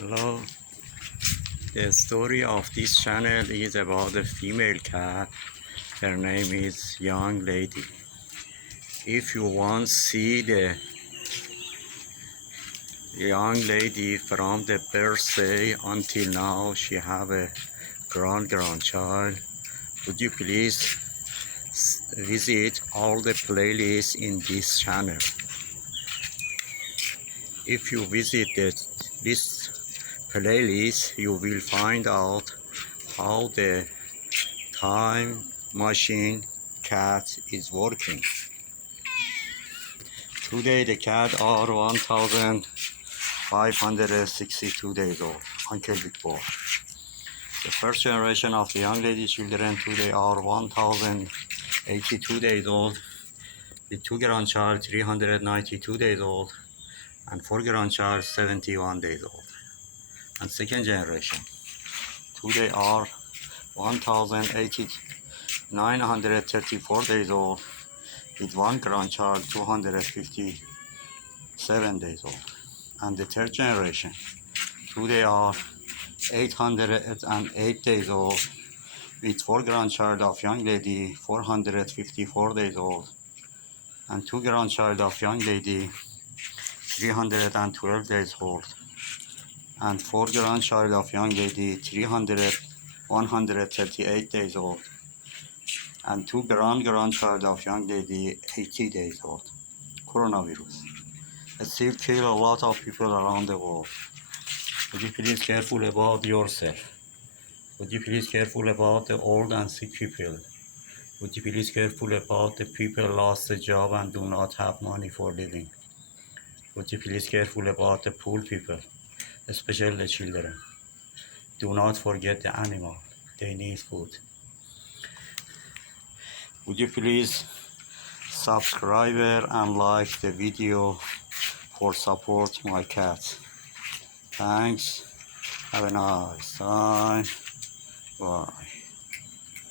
Hello. The story of this channel is about a female cat. Her name is Young Lady. If you want to see the young lady from the birthday until now, she have a grandchild. Would you please visit all the playlists in this channel? If you visit this playlist, you will find out how the time machine cat is working. Today the cat are 1562 days old. Uncle Big Boy. The first generation of the young lady children today are 1082 days old, with two grandchild 392 days old, and four grandchild 71 days old. And second generation today are 1934 days old, with one grandchild 257 days old. And the third generation today are 808 days old, with four grandchild of young lady 454 days old, and two grandchild of young lady 312 days old, and four grandchild of young lady 138 days old, and two grandchild of young lady 80 days old. Coronavirus. It still kill a lot of people around the world. Would you please careful about yourself? Would you please careful about the old and sick people? Would you please careful about the people lost the job and do not have money for living? Would you please careful about the poor people, especially the children? Do not forget the animal. They need food. Would you please subscribe and like the video for support my cat? Thanks. Have a nice time. Bye.